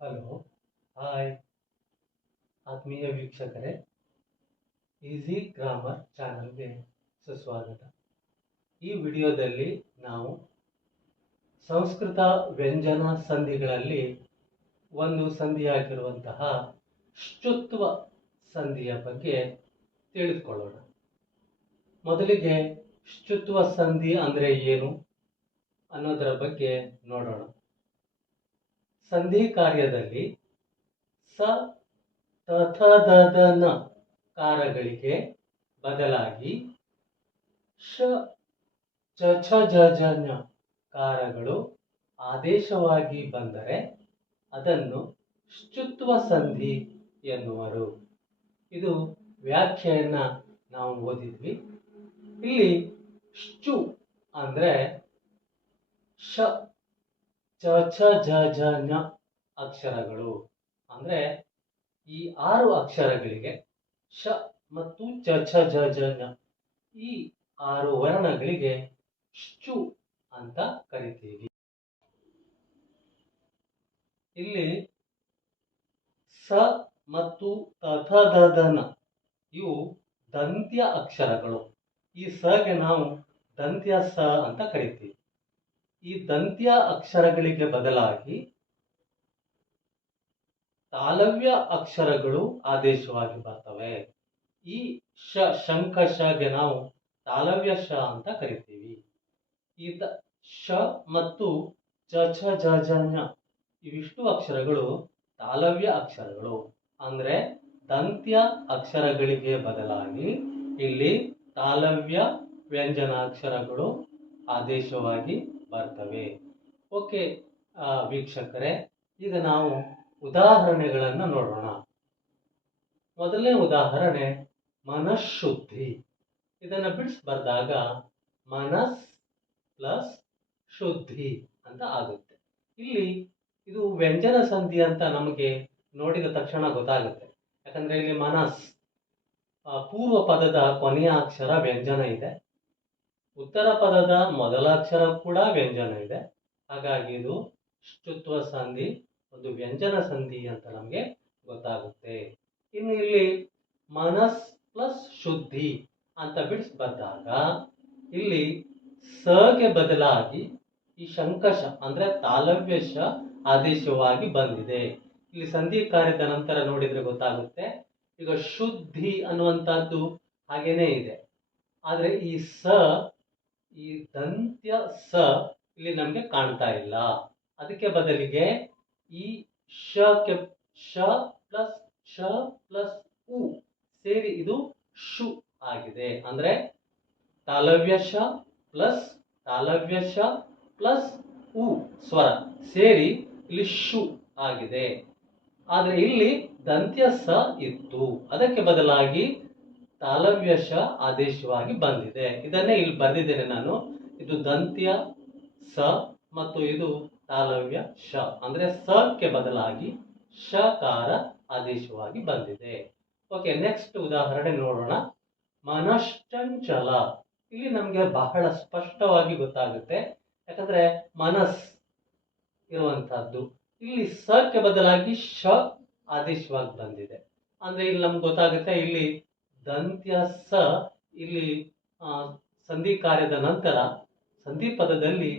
Hello, hi ಆತ್ಮೀಯ ವೀಕ್ಷಕರೇ, easy grammar ಚಾನಲ್ಗೆ ಸುಸ್ವಾಗತ. ಈ ವಿಡಿಯೋದಲ್ಲಿ ನಾವು ಸಂಸ್ಕೃತ ವ್ಯಂಜನ ಸಂಧಿಗಳಲ್ಲಿ ಒಂದು ಸಂಧಿಯಾಗಿರುವಂತಹ ಶ್ಚುತ್ವ ಸಂಧಿಯ ಬಗ್ಗೆ ತಿಳಿದುಕೊಳ್ಳೋಣ. ಮೊದಲಿಗೆ ಶ್ಚುತ್ವ ಸಂಧಿ ಅಂದರೆ ಏನು ಅನ್ನೋದರ ಬಗ್ಗೆ ನೋಡೋಣ. ಸಂಧಿ ಕಾರ್ಯದಲ್ಲಿ ಸ ತಥ ದನ ಕಾರಗಳಿಗೆ ಬದಲಾಗಿ ಶ ಚ ಛ ಜ ಝ ಞ ಕಾರಗಳು ಆದೇಶವಾಗಿ ಬಂದರೆ ಅದನ್ನು ಶ್ಚುತ್ವ ಸಂಧಿ ಎನ್ನುವರು. ಇದು ವ್ಯಾಖ್ಯೆಯನ್ನ ನಾವು ಓದಿದ್ವಿ. ಇಲ್ಲಿ ಶ್ಚು ಅಂದ್ರೆ ಶ ಚ ಛ ಜ ಝ ಞ ಅಕ್ಷರಗಳು ಅಂದ್ರೆ ಈ 6 ಅಕ್ಷರಗಳಿಗೆ ಶ ಮತ್ತು ಚ ಛ ಜ ಝ ಞ ಈ 6 ವರ್ಣಗಳಿಗೆ ಶ್ಚು ಅಂತ ಕರಿತೀವಿ. ಇಲ್ಲಿ ಸ ಮತ್ತು ತಥ ದನ ಇವು ದಂತ್ಯ ಅಕ್ಷರಗಳು. ಈ ಸಗೆ ನಾವು ದಂತ್ಯ ಸ ಅಂತ ಕರಿತೀವಿ. ಈ ದಂತ್ಯ ಅಕ್ಷರಗಳಿಗೆ ಬದಲಾಗಿ ತಾಲವ್ಯ ಅಕ್ಷರಗಳು ಆದೇಶವಾಗಿ ಬರ್ತವೆ. ಈ ಶಂಕ ಶಗೆ ನಾವು ತಾಲವ್ಯ ಶ ಅಂತ ಕರಿತೀವಿ. ಈ ಶ ಮತ್ತು ಚ ಛ ಜ ಝ ಞ ಇವಿಷ್ಟು ಅಕ್ಷರಗಳು ತಾಲವ್ಯ ಅಕ್ಷರಗಳು. ಅಂದ್ರೆ ದಂತ್ಯ ಅಕ್ಷರಗಳಿಗೆ ಬದಲಾಗಿ ಇಲ್ಲಿ ತಾಲವ್ಯ ವ್ಯಂಜನಾಕ್ಷರಗಳು ಆದೇಶವಾಗಿ ಬರ್ತವೆ. ಓಕೆ ವೀಕ್ಷಕರೇ, ಈಗ ನಾವು ಉದಾಹರಣೆಗಳನ್ನು ನೋಡೋಣ. ಮೊದಲನೇ ಉದಾಹರಣೆ ಮನಃಶುದ್ಧಿ. ಇದನ್ನ ಬಿಡಿಸಿ ಬರೆದಾಗ ಮನಸ್ ಪ್ಲಸ್ ಶುದ್ಧಿ ಅಂತ ಆಗುತ್ತೆ. ಇಲ್ಲಿ ಇದು ವ್ಯಂಜನ ಸಂಧಿ ಅಂತ ನಮಗೆ ನೋಡಿದ ತಕ್ಷಣ ಗೊತ್ತಾಗುತ್ತೆ. ಯಾಕಂದ್ರೆ ಇಲ್ಲಿ ಮನಸ್ ಪೂರ್ವ ಪದದ ಕೊನೆಯ ಅಕ್ಷರ ವ್ಯಂಜನ ಇದೆ, ಉತ್ತರ ಪದದ ಮೊದಲ ಅಕ್ಷರ ಕೂಡ ವ್ಯಂಜನ ಇದೆ. ಹಾಗಾಗಿ ಇದು ಶ್ಚುತ್ವ ಸಂಧಿ, ಒಂದು ವ್ಯಂಜನ ಸಂಧಿ ಅಂತ ನಮಗೆ ಗೊತ್ತಾಗುತ್ತೆ. ಇನ್ನು ಇಲ್ಲಿ ಮನಸ್ ಪ್ಲಸ್ ಶುದ್ಧಿ ಅಂತ ಬಿಡಿಸಿ ಬಂದಾಗ ಇಲ್ಲಿ ಸಗೆ ಬದಲಾಗಿ ಈ ಶಂಕಶ ಅಂದ್ರೆ ತಾಲವ್ಯ ಶ ಆದೇಶವಾಗಿ ಬಂದಿದೆ. ಇಲ್ಲಿ ಸಂಧಿ ಕಾರ್ಯದ ನಂತರ ನೋಡಿದ್ರೆ ಗೊತ್ತಾಗುತ್ತೆ. ಈಗ ಶುದ್ಧಿ ಅನ್ನುವಂಥದ್ದು ಹಾಗೇನೆ ಇದೆ, ಆದ್ರೆ ಈ ಸ ಈ ದಂತ್ಯ ಸ ಇಲ್ಲಿ ನಮ್ಗೆ ಕಾಣ್ತಾ ಇಲ್ಲ. ಅದಕ್ಕೆ ಬದಲಿಗೆ ಈ ಶ ಪ್ಲಸ್ ಶ ಪ್ಲಸ್ ಉ ಸೇರಿ ಇದು ಶು ಆಗಿದೆ. ಅಂದ್ರೆ ತಾಲವ್ಯ ಶ ಪ್ಲಸ್ ತಾಲವ್ಯ ಶ ಪ್ಲಸ್ ಉ ಸ್ವರ ಸೇರಿ ಇಲ್ಲಿ ಶು ಆಗಿದೆ. ಆದ್ರೆ ಇಲ್ಲಿ ದಂತ್ಯ ಸ ಇತ್ತು, ಅದಕ್ಕೆ ಬದಲಾಗಿ ತಾಲವ್ಯ ಶ ಆದೇಶವಾಗಿ ಬಂದಿದೆ. ಇದನ್ನೇ ಇಲ್ಲಿ ಬರೆದಿದ್ದೇನೆ ನಾನು. ಇದು ದಂತ್ಯ ಸ ಮತ್ತು ಇದು ತಾಲವ್ಯ ಶ, ಅಂದ್ರೆ ಸಕ್ಕೆ ಬದಲಾಗಿ ಶಕಾರ ಆದೇಶವಾಗಿ ಬಂದಿದೆ. ಓಕೆ, ನೆಕ್ಸ್ಟ್ ಉದಾಹರಣೆ ನೋಡೋಣ. ಮನಶ್ಚಂಚಲ. ಇಲ್ಲಿ ನಮ್ಗೆ ಬಹಳ ಸ್ಪಷ್ಟವಾಗಿ ಗೊತ್ತಾಗುತ್ತೆ, ಯಾಕಂದ್ರೆ ಮನಸ್ ಇರುವಂತಹದ್ದು. ಇಲ್ಲಿ ಸಕ್ಕೆ ಬದಲಾಗಿ ಶ ಆದೇಶವಾಗಿ ಬಂದಿದೆ. ಅಂದ್ರೆ ಇಲ್ಲಿ ನಮ್ಗೆ ಗೊತ್ತಾಗುತ್ತೆ, ಇಲ್ಲಿ ದಂತ್ಯ ಸ ಇಲ್ಲಿ ಸಂಧಿ ಕಾರ್ಯದ ನಂತರ ಸಂಧಿ ಪದದಲ್ಲಿ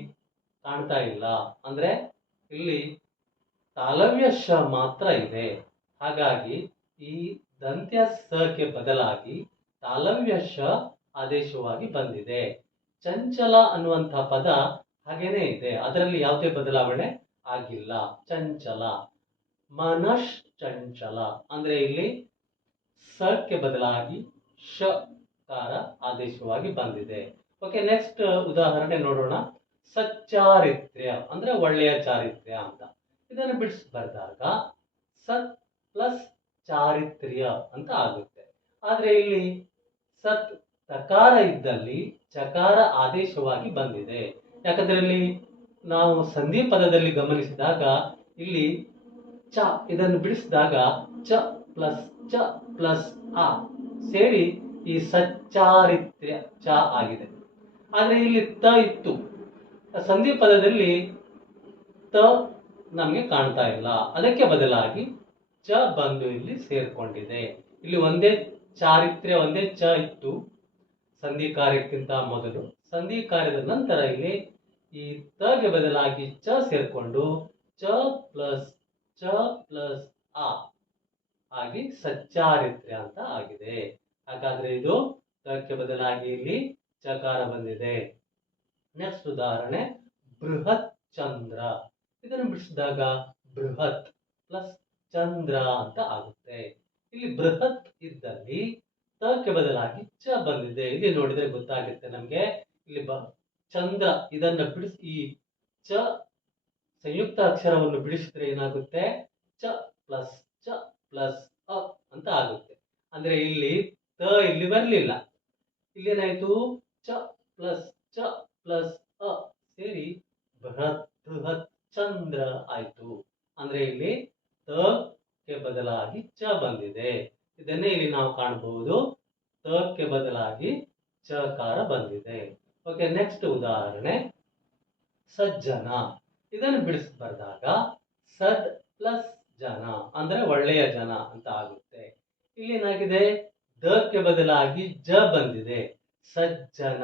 ಕಾಣ್ತಾ ಇಲ್ಲ. ಅಂದ್ರೆ ಇಲ್ಲಿ ತಾಲವ್ಯ ಶ ಮಾತ್ರ ಇದೆ. ಹಾಗಾಗಿ ಈ ದಂತ್ಯ ಸಕ್ಕೆ ಬದಲಾಗಿ ತಾಲವ್ಯ ಶ ಆದೇಶವಾಗಿ ಬಂದಿದೆ. ಚಂಚಲ ಅನ್ನುವಂತಹ ಪದ ಹಾಗೇನೆ ಇದೆ, ಅದರಲ್ಲಿ ಯಾವುದೇ ಬದಲಾವಣೆ ಆಗಿಲ್ಲ. ಚಂಚಲ, ಮನಶ್ ಚಂಚಲ ಅಂದ್ರೆ ಇಲ್ಲಿ ಸಕ್ಕೆ ಬದಲಾಗಿ ಶಕಾರ ಆದೇಶವಾಗಿ ಬಂದಿದೆ. ಓಕೆ, ನೆಕ್ಸ್ಟ್ ಉದಾಹರಣೆ ನೋಡೋಣ. ಸಚ್ಚಾರಿತ್ರ್ಯ ಅಂದ್ರೆ ಒಳ್ಳೆಯ ಚಾರಿತ್ರ್ಯ ಅಂತ. ಇದನ್ನು ಬಿಡಿಸಿ ಬರೆದಾಗ ಸತ್ ಪ್ಲಸ್ ಚಾರಿತ್ರ್ಯ ಅಂತ ಆಗುತ್ತೆ. ಆದ್ರೆ ಇಲ್ಲಿ ಸತ್ ತಕಾರ ಇದ್ದಲ್ಲಿ ಚಕಾರ ಆದೇಶವಾಗಿ ಬಂದಿದೆ. ಯಾಕಂದ್ರೆ ಇಲ್ಲಿ ನಾವು ಸಂಧಿ ಪದದಲ್ಲಿ ಗಮನಿಸಿದಾಗ ಇಲ್ಲಿ ಚ ಇದನ್ನು ಬಿಡಿಸಿದಾಗ ಚ ಪ್ಲಸ್ ಆ ಸೇರಿ ಈ ಸಚ್ಚಾರಿತ್ರ್ಯ ಚ ಆಗಿದೆ. ಆದ್ರೆ ಇಲ್ಲಿ ತ ಇತ್ತು, ಸಂಧಿ ಪದದಲ್ಲಿ ತ ನಮಗೆ ಕಾಣ್ತಾ ಇಲ್ಲ. ಅದಕ್ಕೆ ಬದಲಾಗಿ ಚ ಬಂದು ಇಲ್ಲಿ ಸೇರ್ಕೊಂಡಿದೆ. ಇಲ್ಲಿ ಒಂದೇ ಚಾರಿತ್ರ್ಯ, ಒಂದೇ ಚ ಇತ್ತು ಸಂಧಿ ಕಾರ್ಯಕ್ಕಿಂತ ಮೊದಲು. ಸಂಧಿ ಕಾರ್ಯದ ನಂತರ ಇಲ್ಲಿ ಈ ತಗೆ ಬದಲಾಗಿ ಚ ಸೇರ್ಕೊಂಡು ಚ ಪ್ಲಸ್ ಆ ಆಗಿ ಸಚ್ಚಾರಿತ್ರ್ಯ ಅಂತ ಆಗಿದೆ. ಹಾಗಾದ್ರೆ ಇದು ತಕ್ಕೆ ಬದಲಾಗಿ ಇಲ್ಲಿ ಚಕಾರ ಬಂದಿದೆ. ನೆಕ್ಸ್ಟ್ ಉದಾಹರಣೆ ಬೃಹತ್ ಚಂದ್ರ. ಇದನ್ನು ಬಿಡಿಸಿದಾಗ ಬೃಹತ್ ಪ್ಲಸ್ ಚಂದ್ರ ಅಂತ ಆಗುತ್ತೆ. ಇಲ್ಲಿ ಬೃಹತ್ ಇದ್ದಲ್ಲಿ ತಕ್ಕೆ ಬದಲಾಗಿ ಚ ಬಂದಿದೆ. ಇಲ್ಲಿ ನೋಡಿದ್ರೆ ಗೊತ್ತಾಗುತ್ತೆ ನಮ್ಗೆ. ಇಲ್ಲಿ ಚಂದ್ರ ಇದನ್ನ ಬಿಡಿಸಿ ಈ ಚ ಸಂಯುಕ್ತ ಅಕ್ಷರವನ್ನು ಬಿಡಿಸಿದ್ರೆ ಏನಾಗುತ್ತೆ? ಚ ಪ್ಲಸ್ ಅ ಅಂತ ಆಗುತ್ತೆ. ಅಂದ್ರೆ ಇಲ್ಲಿ ತ ಇಲ್ಲಿ ಬರಲಿಲ್ಲ. ಇಲ್ಲಿ ಏನಾಯ್ತು? ಚ ಪ್ಲಸ್ ಅ ಸೇರಿ ಬೃಹತ್ ಚಂದ್ರ ಆಯ್ತು. ಅಂದ್ರೆ ಇಲ್ಲಿ ತ ಬದಲಾಗಿ ಚ ಬಂದಿದೆ. ಇದನ್ನೇ ಇಲ್ಲಿ ನಾವು ಕಾಣಬಹುದು. ತಕ್ಕೆ ಬದಲಾಗಿ ಚಕಾರ ಬಂದಿದೆ. ಓಕೆ, ನೆಕ್ಸ್ಟ್ ಉದಾಹರಣೆ ಸಜ್ಜನ. ಇದನ್ನು ಬಿಡಿಸಿ ಬರೆದಾಗ ಸದ್ ಪ್ಲಸ್ ಜನ ಅಂದ್ರೆ ಒಳ್ಳೆಯ ಜನ ಅಂತ ಆಗುತ್ತೆ. ಇಲ್ಲಿ ಏನಾಗಿದೆ? ದಕ್ಕೆ ಬದಲಾಗಿ ಜ ಬಂದಿದೆ. ಸಜ್ಜನ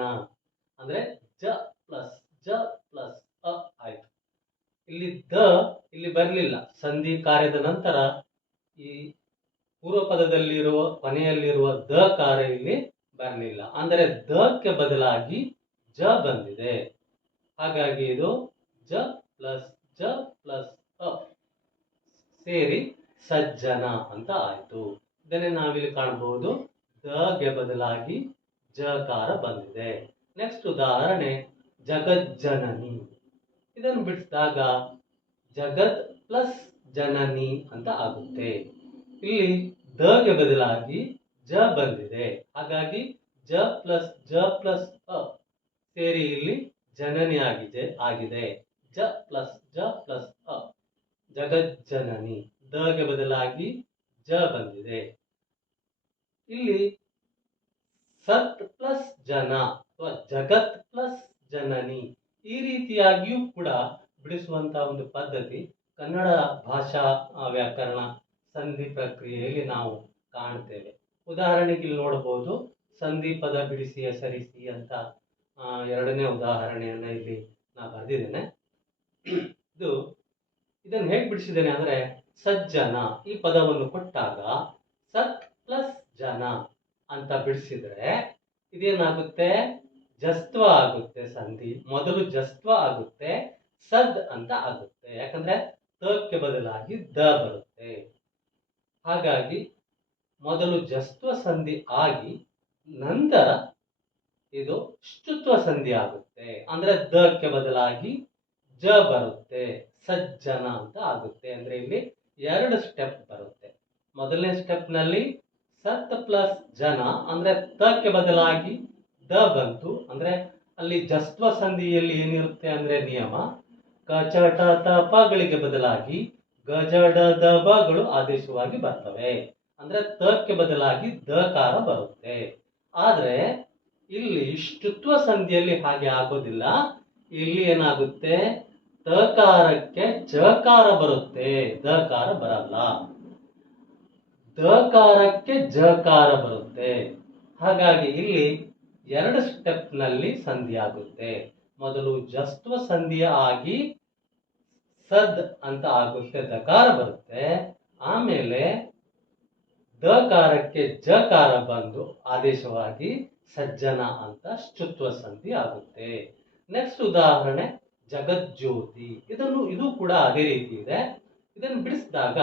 ಅಂದ್ರೆ ಜ ಪ್ಲಸ್ ಅ ಆಯ್ತು. ಇಲ್ಲಿ ಇಲ್ಲಿ ಬರಲಿಲ್ಲ. ಸಂಧಿ ಕಾರ್ಯದ ನಂತರ ಈ ಪೂರ್ವ ಪದದಲ್ಲಿರುವ ಕೊನೆಯಲ್ಲಿರುವ ದ ಕಾರ್ಯ ಇಲ್ಲಿ ಬರಲಿಲ್ಲ. ಅಂದರೆ ದಕ್ಕೆ ಬದಲಾಗಿ ಜ ಬಂದಿದೆ. ಹಾಗಾಗಿ ಇದು ಜ ಪ್ಲಸ್ ಅ ಸೇರಿ ಸಜ್ಜನ ಅಂತ ಆಯ್ತು. ಇದನ್ನೇ ನಾವಿಲ್ಲಿ ಕಾಣಬಹುದು. ಗೆ ಬದಲಾಗಿ ಜಕಾರ ಬಂದಿದೆ. ನೆಕ್ಸ್ಟ್ ಉದಾಹರಣೆ ಜಗಜ್ಜನನಿ. ಇದನ್ನು ಬಿಡಿಸಿದಾಗ ಜಗತ್ ಪ್ಲಸ್ ಜನನಿ ಅಂತ ಆಗುತ್ತೆ. ಇಲ್ಲಿ ಗೆ ಬದಲಾಗಿ ಜ ಬಂದಿದೆ. ಹಾಗಾಗಿ ಜ ಪ್ಲಸ್ ಅ ಸೇರಿ ಇಲ್ಲಿ ಜನನಿ ಆಗಿದೆ. ಜ ಪ್ಲಸ್ ಅ ಜಗಜ್ಜನನಿ. ಗೆ ಬದಲಾಗಿ ಜ ಬಂದಿದೆ. ಇಲ್ಲಿ ಸತ್ ಪ್ಲಸ್ ಜನ ಅಥವಾ ಜಗತ್ ಪ್ಲಸ್ ಜನನಿ ಈ ರೀತಿಯಾಗಿಯೂ ಕೂಡ ಬಿಡಿಸುವಂತಹ ಒಂದು ಪದ್ಧತಿ ಕನ್ನಡ ಭಾಷಾ ವ್ಯಾಕರಣ ಸಂಧಿ ಪ್ರಕ್ರಿಯೆಯಲ್ಲಿ ನಾವು ಕಾಣ್ತೇವೆ. ಉದಾಹರಣೆಗೆ ಇಲ್ಲಿ ನೋಡಬಹುದು. ಸಂಧಿ ಪದ ಬಿಡಿಸಿ ಹೆಸರಿಸಿ ಅಂತ ಎರಡನೇ ಉದಾಹರಣೆಯನ್ನ ಇಲ್ಲಿ ನಾ ಬರೆದಿದ್ದೇನೆ. ಇದನ್ನು ಹೇಗೆ ಬಿಡಿಸಿದ್ದೇನೆ ಅಂದ್ರೆ ಸಜ್ಜನ ಈ ಪದವನ್ನು ಕೊಟ್ಟಾಗ ಸತ್ ಪ್ಲಸ್ ಜನ ಅಂತ ಬಿಡಿಸಿದ್ರೆ ಇದೇನಾಗುತ್ತೆ? ಜಸ್ತ್ವ ಆಗುತ್ತೆ. ಸಂಧಿ ಮೊದಲು ಜಸ್ತ್ವ ಆಗುತ್ತೆ, ಸದ್ ಅಂತ ಆಗುತ್ತೆ. ಯಾಕಂದ್ರೆ ತಕ್ಕೆ ಬದಲಾಗಿ ದ ಬರುತ್ತೆ. ಹಾಗಾಗಿ ಮೊದಲು ಜಸ್ತ್ವ ಸಂಧಿ ಆಗಿ ನಂತರ ಇದು ಶ್ಚುತ್ವ ಸಂಧಿ ಆಗುತ್ತೆ. ಅಂದ್ರೆ ದಕ್ಕೆ ಬದಲಾಗಿ ಜ ಬರುತ್ತೆ, ಸಜ್ಜನ ಅಂತ ಆಗುತ್ತೆ. ಅಂದ್ರೆ ಇಲ್ಲಿ ಎರಡು ಸ್ಟೆಪ್ ಬರುತ್ತೆ. ಮೊದಲನೇ ಸ್ಟೆಪ್ ನಲ್ಲಿ ಸತ್ ಪ್ಲಸ್ ಜನ ಅಂದ್ರೆ ತಕ್ಕೆ ಬದಲಾಗಿ ದ ಬಂತು. ಅಂದ್ರೆ ಅಲ್ಲಿ ಜಸ್ತ್ವ ಸಂಧಿಯಲ್ಲಿ ಏನಿರುತ್ತೆ ಅಂದ್ರೆ ನಿಯಮ ಕಚಟ ತಪಗಳಿಗೆ ಬದಲಾಗಿ ಗಜಡ ದಬಗಳು ಆದೇಶವಾಗಿ ಬರ್ತವೆ. ಅಂದ್ರೆ ತಕ್ಕೆ ಬದಲಾಗಿ ದಕಾರ ಬರುತ್ತೆ. ಆದ್ರೆ ಇಲ್ಲಿ ಶ್ಚುತ್ವ ಸಂಧಿಯಲ್ಲಿ ಹಾಗೆ ಆಗೋದಿಲ್ಲ. ಇಲ್ಲಿ ಏನಾಗುತ್ತೆ? ತಕಾರಕ್ಕೆ ಜಕಾರ ಬರುತ್ತೆ, ದಕಾರ ಬರಲ್ಲ. ದಕಾರಕ್ಕೆ ಜಕಾರ ಬರುತ್ತೆ. ಹಾಗಾಗಿ ಇಲ್ಲಿ ಎರಡು ಸ್ಟೆಪ್ ನಲ್ಲಿ ಸಂಧಿ ಆಗುತ್ತೆ. ಮೊದಲು ಜಸ್ತ್ವ ಸಂಧಿ ಆಗಿ ಸದ್ ಅಂತ ಆಗುತ್ತೆ, ದಕಾರ ಬರುತ್ತೆ. ಆಮೇಲೆ ದಕಾರಕ್ಕೆ ಜಕಾರ ಬಂದು ಆದೇಶವಾಗಿ ಸಜ್ಜನ ಅಂತ ಶ್ಚುತ್ವ ಸಂಧಿ ಆಗುತ್ತೆ. ನೆಕ್ಸ್ಟ್ ಉದಾಹರಣೆ ಜಗಜ್ಯೋತಿ. ಇದು ಕೂಡ ಅದೇ ರೀತಿ ಇದೆ. ಇದನ್ನು ಬಿಡಿಸಿದಾಗ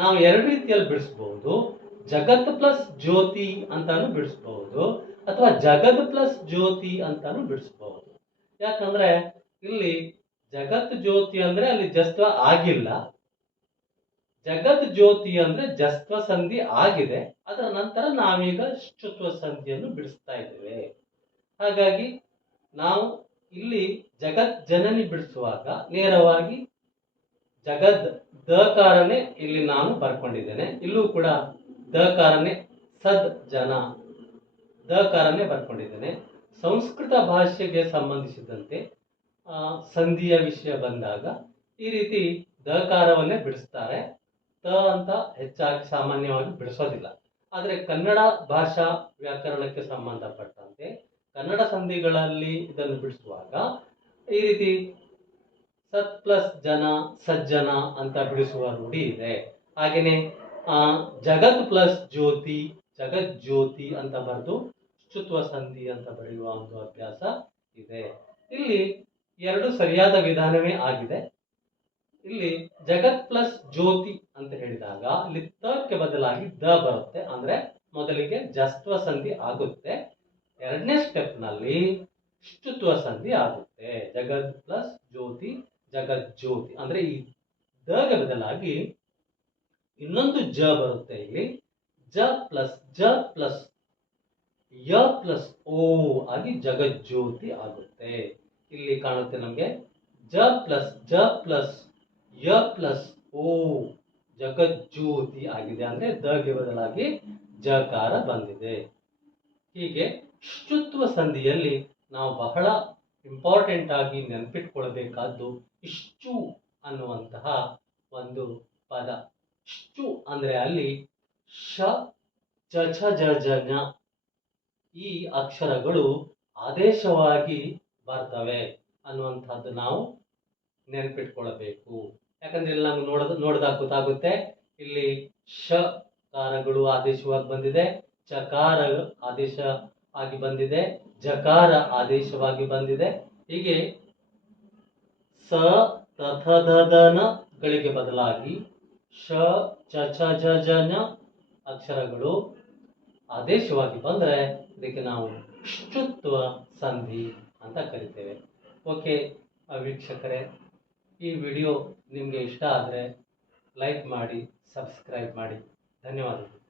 ನಾವು ಎರಡು ರೀತಿಯಲ್ಲಿ ಬಿಡಿಸಬಹುದು. ಜಗತ್ ಪ್ಲಸ್ ಜ್ಯೋತಿ ಅಂತಾನು ಬಿಡಿಸಬಹುದು ಅಥವಾ ಜಗತ್ ಪ್ಲಸ್ ಜ್ಯೋತಿ ಅಂತಾನು ಬಿಡಿಸಬಹುದು. ಯಾಕಂದ್ರೆ ಇಲ್ಲಿ ಜಗತ್ ಜ್ಯೋತಿ ಅಂದ್ರೆ ಅಲ್ಲಿ ಜಸ್ತ್ವ ಆಗಿಲ್ಲ. ಜಗತ್ ಜ್ಯೋತಿ ಅಂದ್ರೆ ಜಸ್ತ್ವ ಸಂಧಿ ಆಗಿದೆ. ಅದರ ನಂತರ ನಾವೀಗ ಶ್ಚುತ್ವ ಸಂಧಿಯನ್ನು ಬಿಡಿಸ್ತಾ ಇದ್ದೇವೆ. ಹಾಗಾಗಿ ನಾವು ಇಲ್ಲಿ ಜಗತ್ ಜನನಿ ಬಿಡಿಸುವಾಗ ನೇರವಾಗಿ ಜಗದ್ ದಕಾರನೇ ಇಲ್ಲಿ ನಾನು ಬರ್ಕೊಂಡಿದ್ದೇನೆ. ಇಲ್ಲೂ ಕೂಡ ದಕಾರನೇ ಸದ್ ಜನ ದಕಾರನೇ ಬರ್ಕೊಂಡಿದ್ದೇನೆ. ಸಂಸ್ಕೃತ ಭಾಷೆಗೆ ಸಂಬಂಧಿಸಿದಂತೆ ಸಂಧಿಯ ವಿಷಯ ಬಂದಾಗ ಈ ರೀತಿ ದಕಾರವನ್ನೇ ಬಿಡಿಸ್ತಾರೆ. ತ ಅಂತ ಹೆಚ್ಚಾಗಿ ಸಾಮಾನ್ಯವಾಗಿ ಬಿಡಿಸೋದಿಲ್ಲ. ಆದರೆ ಕನ್ನಡ ಭಾಷಾ ವ್ಯಾಕರಣಕ್ಕೆ ಸಂಬಂಧಪಟ್ಟಂತೆ ಕನ್ನಡ ಸಂಧಿಗಳಲ್ಲಿ ಇದನ್ನು ಬಿಡಿಸುವಾಗ ಈ ರೀತಿ ಸತ್ ಪ್ಲಸ್ ಜನ ಸಜ್ಜನ ಅಂತ ಬಿಡಿಸುವ ರೂಢಿ ಇದೆ. ಹಾಗೆಯೇ ಜಗತ್ ಪ್ಲಸ್ ಜ್ಯೋತಿ ಜಗಜ್ಯೋತಿ ಅಂತ ಬರೆದು ಶುತ್ವ ಸಂಧಿ ಅಂತ ಬರೆಯುವ ಒಂದು ಅಭ್ಯಾಸ ಇದೆ. ಇಲ್ಲಿ ಎರಡು ಸರಿಯಾದ ವಿಧಾನವೇ ಆಗಿದೆ. ಇಲ್ಲಿ ಜಗತ್ ಪ್ಲಸ್ ಜ್ಯೋತಿ ಅಂತ ಹೇಳಿದಾಗ ಇಲ್ಲಿ ತಕ್ಕೆ ಬದಲಾಗಿ ದ ಬರುತ್ತೆ. ಅಂದ್ರೆ ಮೊದಲಿಗೆ ಜಸ್ತ್ವ ಸಂಧಿ ಆಗುತ್ತೆ. ಎರಡನೇ ಸ್ಟೆಪ್ ನಲ್ಲಿ ಶುತ್ವ ಸಂಧಿ ಆಗುತ್ತೆ. ಜಗತ್ ಪ್ಲಸ್ ಜ್ಯೋತಿ ಜಗಜ್ಯೋತಿ ಅಂದ್ರೆ ಈ ದ ಬದಲಾಗಿ ಇನ್ನೊಂದು ಜ ಬರುತ್ತೆ. ಇಲ್ಲಿ ಜ ಪ್ಲಸ್ ಯ ಪ್ಲಸ್ ಓ ಆಗಿ ಜಗಜ್ಯೋತಿ ಆಗುತ್ತೆ. ಇಲ್ಲಿ ಕಾಣುತ್ತೆ ನಮಗೆ ಜ ಪ್ಲಸ್ ಯ ಪ್ಲಸ್ ಓ ಜಗಜ್ಯೋತಿ ಆಗಿದೆ. ಅಂದ್ರೆ ದ ಬದಲಾಗಿ ಜಕಾರ ಬಂದಿದೆ. ಹೀಗೆ ಶುತ್ವ ಸಂಧಿಯಲ್ಲಿ ನಾವು ಬಹಳ ಇಂಪಾರ್ಟೆಂಟ್ ಆಗಿ ನೆನಪಿಟ್ಕೊಳ್ಬೇಕಾದ್ದು ಇಷ್ಟು ಅನ್ನುವಂತಹ ಒಂದು ಪದ. ಇಷ್ಟು ಅಂದ್ರೆ ಅಲ್ಲಿ ಶ ಚ ಛ ಜ ಜ ಞ ಈ ಅಕ್ಷರಗಳು ಆದೇಶವಾಗಿ ಬರ್ತವೆ ಅನ್ನುವಂಥದ್ದು ನಾವು ನೆನಪಿಟ್ಕೊಳ್ಬೇಕು. ಯಾಕಂದ್ರೆ ಇಲ್ಲಿ ನಾವು ನೋಡಿದಾಗ ಗೊತ್ತಾಗುತ್ತೆ. ಇಲ್ಲಿ ಶ ಕಾರಗಳು ಆದೇಶವಾಗಿ ಬಂದಿದೆ, ಚಕಾರ ಆದೇಶ ಆಗಿ ಬಂದಿದೆ, ಜಕಾರ ಆದೇಶವಾಗಿ ಬಂದಿದೆ. ಹೀಗೆ ಸ ತಥದನ ಗಳಿಗೆ ಬದಲಾಗಿ ಶ ಚ ಛ ಜ ಜ ಞ ಅಕ್ಷರಗಳು ಆದೇಶವಾಗಿ ಬಂದರೆ ಇದಕ್ಕೆ ನಾವು ಶುತ್ವ ಸಂಧಿ ಅಂತ ಕರಿತೇವೆ. ಓಕೆ ವೀಕ್ಷಕರೇ, ಈ ವಿಡಿಯೋ ನಿಮಗೆ ಇಷ್ಟ ಆದರೆ ಲೈಕ್ ಮಾಡಿ, ಸಬ್ಸ್ಕ್ರೈಬ್ ಮಾಡಿ. ಧನ್ಯವಾದಗಳು.